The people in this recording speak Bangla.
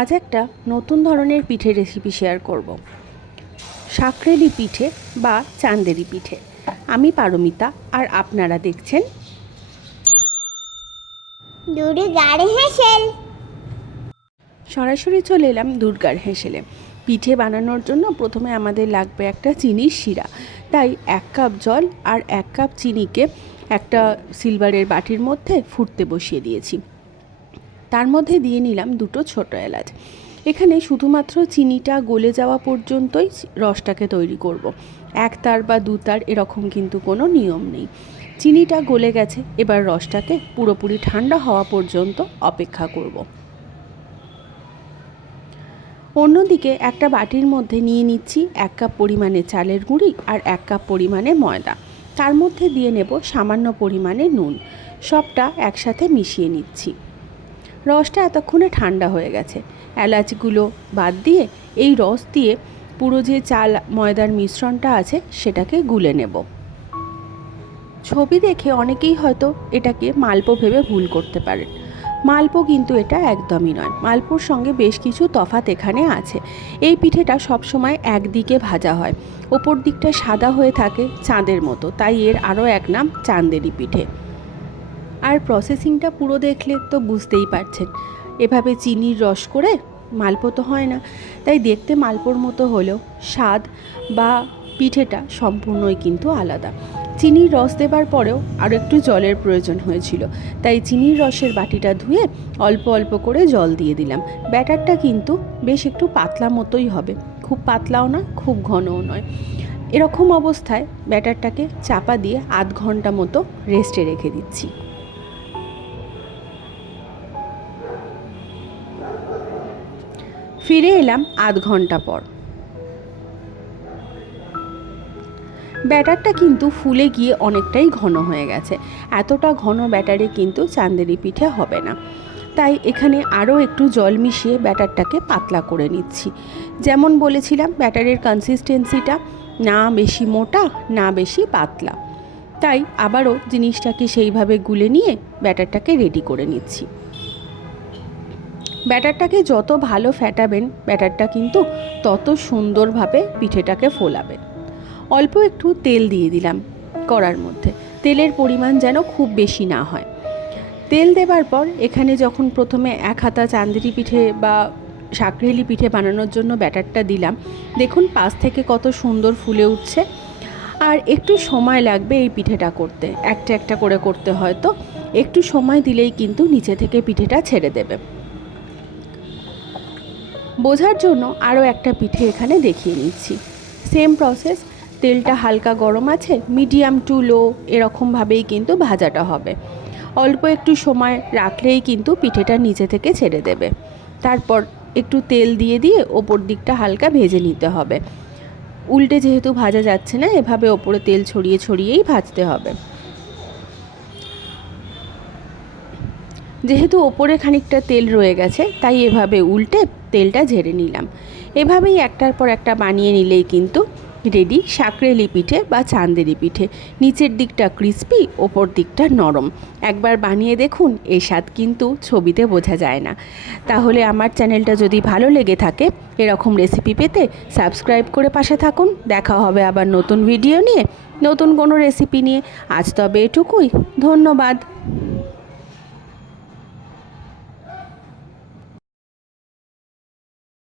আজ একটা নতুন ধরনের পিঠে রেসিপি শেয়ার করব। সাকরেলি পিঠে বা চান্দেরি পিঠে। আমি পারমিতা আর আপনারা দেখছেন দুর্গার হেসেল। সরাসরি চলে এলাম দুর্গার হেসেলে। পিঠে বানানোর জন্য প্রথমে আমাদের লাগবে একটা চিনির শিরা। তাই 1 কাপ জল আর 1 কাপ চিনিকে একটা সিলভারের বাটির মধ্যে ফুটতে বসিয়ে দিয়েছি। তার মধ্যে দিয়ে নিলাম 2টো ছোটো এলাচ। এখানে শুধুমাত্র চিনিটা গলে যাওয়া পর্যন্তই রসটাকে তৈরি করব। 1 তার বা 2 তার এরকম কিন্তু কোনো নিয়ম নেই। চিনিটা গলে গেছে, এবার রসটাকে পুরোপুরি ঠান্ডা হওয়া পর্যন্ত অপেক্ষা করব। অন্যদিকে একটা বাটির মধ্যে নিয়ে নিচ্ছি 1 কাপ পরিমাণে চালের গুঁড়ি আর 1 কাপ পরিমাণে ময়দা। তার মধ্যে দিয়ে নেব সামান্য পরিমাণে নুন। সবটা একসাথে মিশিয়ে নিচ্ছি। রসটা এতক্ষণে ঠান্ডা হয়ে গেছে। এলাচগুলো বাদ দিয়ে এই রস দিয়ে পুরো যে চাল ময়দার মিশ্রণটা আছে সেটাকে গুলে নেব। ছবি দেখে অনেকেই হয়তো এটাকে মালপো ভেবে ভুল করতে পারেন। মালপো কিন্তু এটা একদমই নয়। মালপোর সঙ্গে বেশ কিছু তফাৎ এখানে আছে। এই পিঠেটা সবসময় একদিকে ভাজা হয়, ওপর দিকটা সাদা হয়ে থাকে চাঁদের মতো, তাই এর আরও এক নাম চান্দেরি পিঠে। আর প্রসেসিংটা পুরো দেখলে তো বুঝতেই পারছেন, এভাবে চিনির রস করে মালপো তো হয় না, তাই দেখতে মালপোর মতো হলেও স্বাদ বা পিঠেটা সম্পূর্ণই কিন্তু আলাদা। চিনির রস দেবার পরেও আর একটু জলের প্রয়োজন হয়েছিল, তাই চিনির রসের বাটিটা ধুয়ে অল্প অল্প করে জল দিয়ে দিলাম। ব্যাটারটা কিন্তু বেশ একটু পাতলা মতোই হবে, খুব পাতলাও না খুব ঘনও নয়। এরকম অবস্থায় ব্যাটারটাকে চাপা দিয়ে 1/2 ঘন্টা মতো রেস্টে রেখে দিচ্ছি। ফিরে এলাম 1/2 ঘন্টা পর। ব্যাটারটা কিন্তু ফুলে গিয়ে অনেকটাই ঘন হয়ে গেছে। এতটা ঘন ব্যাটারে কিন্তু চান্দেরি পিঠে হবে না, তাই এখানে আরও একটু জল মিশিয়ে ব্যাটারটাকে পাতলা করে নিচ্ছি। যেমন বলেছিলাম, ব্যাটারের কনসিস্টেন্সিটা না বেশি মোটা না বেশি পাতলা, তাই আবারও জিনিসটাকে সেইভাবে গুলে নিয়ে ব্যাটারটাকে রেডি করে নিচ্ছি। ব্যাটারটাকে যত ভালো ফ্যাটাবেন, ব্যাটারটা কিন্তু তত সুন্দরভাবে পিঠেটাকে ফোলাবে। অল্প একটু তেল দিয়ে দিলাম কড়ার মধ্যে। তেলের পরিমাণ যেন খুব বেশি না হয়। তেল দেবার পর এখানে যখন প্রথমে 1 হাতা চান্দেরি পিঠে বা সাকরেলি পিঠে বানানোর জন্য ব্যাটারটা দিলাম, দেখুন পাশ থেকে কত সুন্দর ফুলে উঠছে। আর একটু সময় লাগবে এই পিঠেটা করতে, একটা একটা করে করতে হয়, তো একটু সময় দিলেই কিন্তু নিচে থেকে পিঠেটা ছেড়ে দেবে। বোঝার জন্য আরও একটা পিঠে এখানে দেখিয়ে নিচ্ছি। সেম প্রসেস, তেলটা হালকা গরম আছে, মিডিয়াম টু লো এরকমভাবেই কিন্তু ভাজাটা হবে। অল্প একটু সময় রাখলেই কিন্তু পিঠেটা নিচে থেকে ছেড়ে দেবে। তারপর একটু তেল দিয়ে দিয়ে ওপর দিকটা হালকা ভেজে নিতে হবে। উল্টে যেহেতু ভাজা যাচ্ছে না, এভাবে ওপরে তেল ছড়িয়ে ছড়িয়েই ভাজতে হবে। যেহেতু ওপরে খানিকটা তেল রয়ে গেছে, তাই এভাবে উল্টে তেলটা ঝেড়ে নিলাম। এভাবেই একটার পর একটা বানিয়ে নিলেই কিন্তু রেডি সাকরেলি পিঠে বা চান্দেরি পিঠে। নিচের দিকটা ক্রিস্পি, ওপর দিকটা নরম। একবার বানিয়ে দেখুন, এর স্বাদ কিন্তু ছবিতে বোঝা যায় না। তাহলে আমার চ্যানেলটা যদি ভালো লেগে থাকে, এরকম রেসিপি পেতে সাবস্ক্রাইব করে পাশে থাকুন। দেখা হবে আবার নতুন ভিডিও নিয়ে, নতুন কোনো রেসিপি নিয়ে। আজ তবে এটুকুই, ধন্যবাদ।